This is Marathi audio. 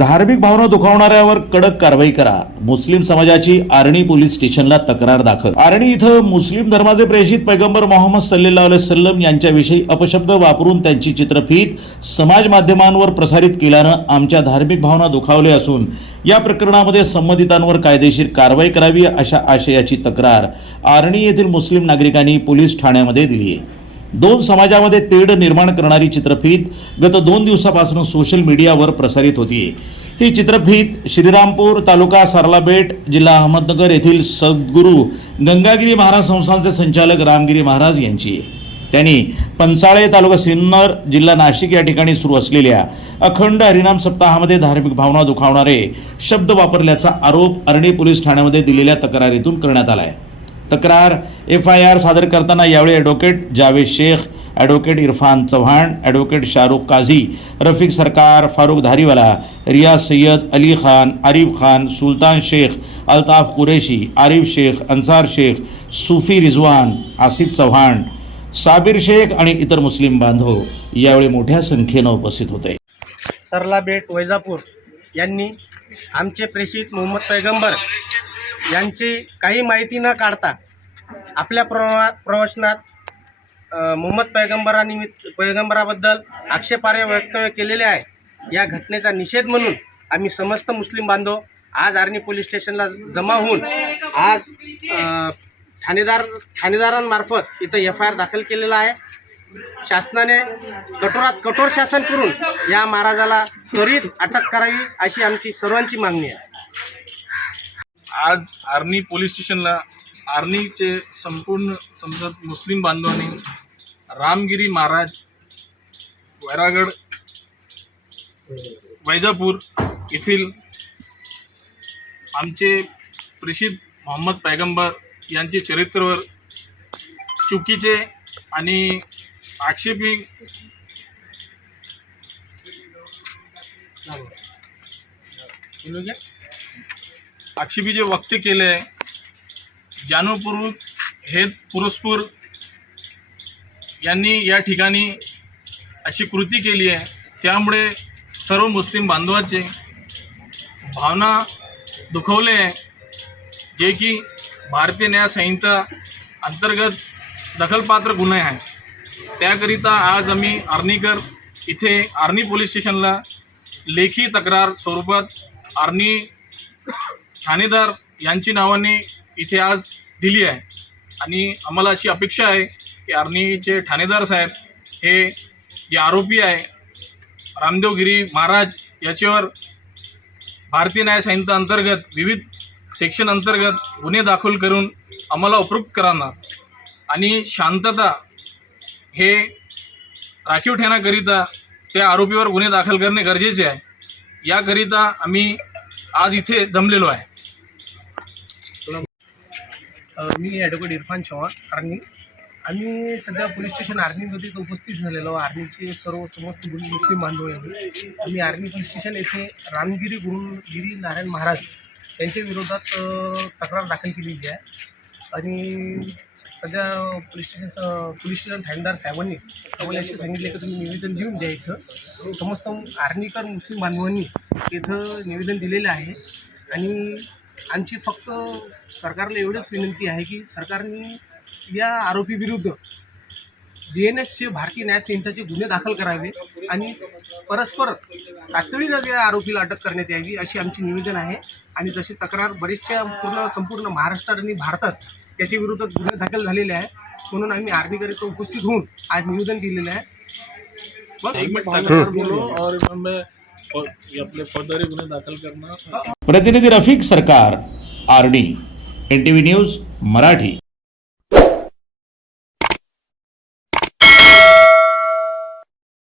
धार्मिक भावना दुखावणाऱ्यावर कडक कारवाई करा. मुस्लिम समाजाची आर्णी पोलीस स्टेशनला तक्रार दाखल. आर्णी इथं मुस्लिम धर्माचे प्रेषित पैगंबर मोहम्मद सल्लेला सल्लम यांच्याविषयी अपशब्द वापरून त्यांची चित्रफीत समाज माध्यमांवर प्रसारित केल्यानं आमच्या धार्मिक भावना दुखावल्या असून या प्रकरणामध्ये संबंधितांवर कायदेशीर कारवाई करावी अशा आशयाची तक्रार आर्णी येथील मुस्लिम नागरिकांनी पोलीस ठाण्यामध्ये दिली आहे दोन समाजामध्ये तेढ निर्माण करणारी चित्रफीत गत दोन दिवसापासून सोशल मीडियावर प्रसारित होती. ही चित्रफीत श्रीरामपूर तालुका सरलाबेट जिल्हा अहमदनगर येथील सद्गुरू गंगागिरी महाराज संस्थानचे संचालक रामगिरी महाराज यांची. आहे त्यांनी पंचाळे तालुका सिन्नर जिल्हा नाशिक या ठिकाणी सुरू असलेल्या अखंड हरिनाम सप्ताहामध्ये धार्मिक भावना दुखावणारे शब्द वापरल्याचा आरोप अरणी पोलीस ठाण्यामध्ये दिलेल्या तक्रारीतून करण्यात आला आहे तक्रार एफ आय आर सादर करताना यावेळी advocate Javed Shaikh advocate Irfan Chavan advocate Shahrukh Kazi Rafiq Sarkar Farukh Dhariwala रियाज सय्यद अली खान आरिफ खान सुलतान शेख अल्ताफ कुरेशी आरिफ शेख अन्सार शेख सुफी रिजवान आसिफ चव्हाण साबिर शेख आणि इतर मुस्लिम बांधव यावेळी मोठ्या संख्येनं उपस्थित होते. सरला बेट वैजापूर यांनी आमचे प्रेषित मोहम्मद पैगंबर यांची काही माहिती न काढता आपल्या प्रवा प्रवचनात मोहम्मद पैगंबरानिमित्त पैगंबराबद्दल आक्षेपार्ह वक्तव्य केलेले आहे. या घटनेचा निषेध म्हणून आम्ही समस्त मुस्लिम बांधव आज आर्णी पोलीस स्टेशनला जमा होऊन आज ठाणेदार ठाणेदारांमार्फत इथं एफ आय आर दाखल केलेला आहे. शासनाने कठोरात कठोर शासन करून या महाराजाला त्वरित अटक करावी अशी आमची सर्वांची मागणी आहे. आज आर्नी पोलीस स्टेशनला आर्नीचे संपूर्ण समजा मुस्लिम बांधवांनी रामगिरी महाराज वैरागड वैजापूर येथील आमचे प्रसिद्ध मोहम्मद पैगंबर यांचे चरित्रवर चुकीचे आणि आक्षेपी आक्षेपी जे वक्तव्य केले आहे हे पुरस्पूर यांनी या ठिकाणी अशी कृती केली आहे त्यामुळे सर्व मुस्लिम बांधवाचे भावना दुखवले आहे जे की भारतीय न्यायसंहिता अंतर्गत दखलपात्र गुन्हे आहे त्याकरिता आज आम्ही आर्नीकर इथे आर्नी पोलीस स्टेशनला लेखी तक्रार स्वरूपात आर्नी ठाणेदार यांची नावाने इथे आज दिली आहे. आणि आम्हाला अशी अपेक्षा आहे की आर्नीचे ठाणेदार साहेब हे जे आरोपी आहे रामदेवगिरी महाराज याच्यावर भारतीय न्याय संहिता अंतर्गत विविध सेक्शन अंतर्गत गुन्हे दाखल करून आम्हाला उपयुक्त करणार. आणि शांतता हे राखीव ठेवण्याकरिता त्या आरोपीवर गुन्हे दाखल करणे गरजेचे आहे. याकरिता आम्ही आज इथे जमलेलो आहे. मी ॲडव्होकेट इरफान चव्हाण आर्मी. आम्ही सध्या पोलीस स्टेशन आर्मीमध्ये उपस्थित झालेलो आर्मीचे सर्व समस्त गुरु मुस्लिम बांधव आहे आम्ही आर्मी पोलीस स्टेशन येथे रामगिरी गुरुगिरी नारायण महाराज यांच्या विरोधात तक्रार दाखल केलेली आहे. आणि सध्या पोलीस स्टेशन पोलीस स्टेशन ठाणेदार साहेबांनी आम्हाला असे सांगितले की तुम्ही निवेदन देऊन द्या इथं. समस्त आर्मीकर मुस्लिम बांधवांनी इथं निवेदन दिलेलं आहे. आणि आमची फक्त सरकारला एवढंच विनंती आहे की सरकारने या आरोपीविरुद्ध बी एन एसचे भारतीय न्याय संहिताचे गुन्हे दाखल करावे आणि परस्पर तातडीनं त्या आरोपीला अटक करण्यात यावी अशी आमची निवेदन आहे. आणि जशी तक्रार बरेचशा पूर्ण संपूर्ण महाराष्ट्रात आणि भारतात त्याच्या विरोधात गुन्हे दाखल झालेले आहे म्हणून आम्ही आर्मीकरिता उपस्थित होऊन आज निवेदन दिलेलं आहे. बस. एक मिनट. तक्रार बोलो और आपले फौजदारी गुन्हे दाखल करणार. प्रतिनिधी Rafiq Sarkar R D N T V news Marathi.